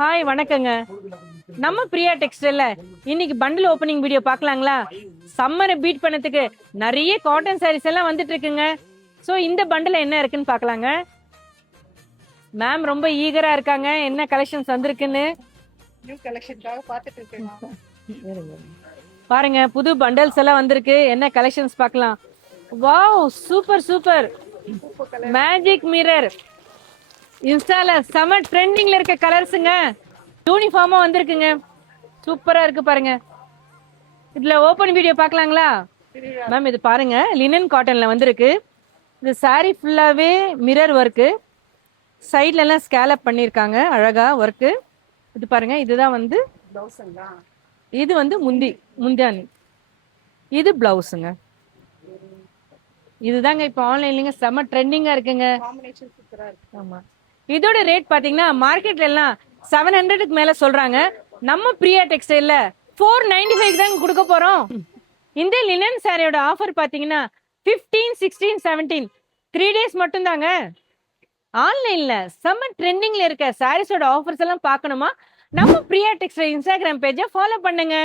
Hi வணக்கங்க. நம்ம பிரியா டெக்ஸ்டைல்ல இன்னைக்கு பண்டில் ஓப்பனிங் வீடியோ பார்க்கலாங்களா? சம்மரை பீட் பண்ணதுக்கு நிறைய காட்டன் சாரீஸ் எல்லாம் வந்துட்டு இருக்குங்க. ஸோ இந்த பண்டில் என்ன இருக்குன்னு பார்க்கலாங்க. மேம் ரொம்ப ஈகரா இருக்காங்க, என்ன கலெக்ஷன்ஸ் வந்திருக்குன்னு. நியூ கலெக்ஷன்காக பார்த்துட்டு இருக்கேன். பாருங்க, புது பண்டல்ஸ் எல்லாம் வந்திருக்கு. என்ன கலெக்ஷன்ஸ் பார்க்கலாம். Wow, super super. Magic mirror இன்ஸ்டால செம ட்ரெண்டிங்ல இருக்க கலர்ஸுங்க. யூனிஃபார்மா வந்திருக்குங்க, சூப்பரா இருக்கு பாருங்க. இதுல ஓபன் வீடியோ பார்க்கலாங்களா மேம்? இது பாருங்க, லினன் காட்டன்ல வந்திருக்கு. இது சாரி ஃபுல்லாவே மிரர் ஒர்க்கு, சைட்ல எல்லாம் ஸ்கேலப் பண்ணிருக்காங்க, அழகா ஒர்க்கு. இது பாருங்க, இதுதான் வந்து இது வந்து முந்தானி, இது பிளவுஸுங்க. இதுதாங்க இப்ப ஆன்லைன்லங்க செம ட்ரெண்டிங்கா இருக்குங்க. ஆமா, இதோட ரேட் பாத்தீங்கன்னா மார்க்கெட்ல எல்லாம் 700க்கு மேல சொல்றாங்க. நம்ம பிரியா டெக்ஸ்டைல்ல 495 தாங்க கொடுக்க போறோம். இந்த லினன் சாரியோட ஆஃபர் பாத்தீங்கன்னா 15, 16, 17 3 days மட்டும் தாங்க. ஆன்லைன்ல செம்ம ட்ரெண்டிங்ல இருக்க சாரீஸோட ஆஃபர்ஸ் எல்லாம் பார்க்கணுமா? நம்ம பிரியா டெக்ஸ்டைல் இன்ஸ்டாகிராம் பேஜை ஃபாலோ பண்ணுங்க.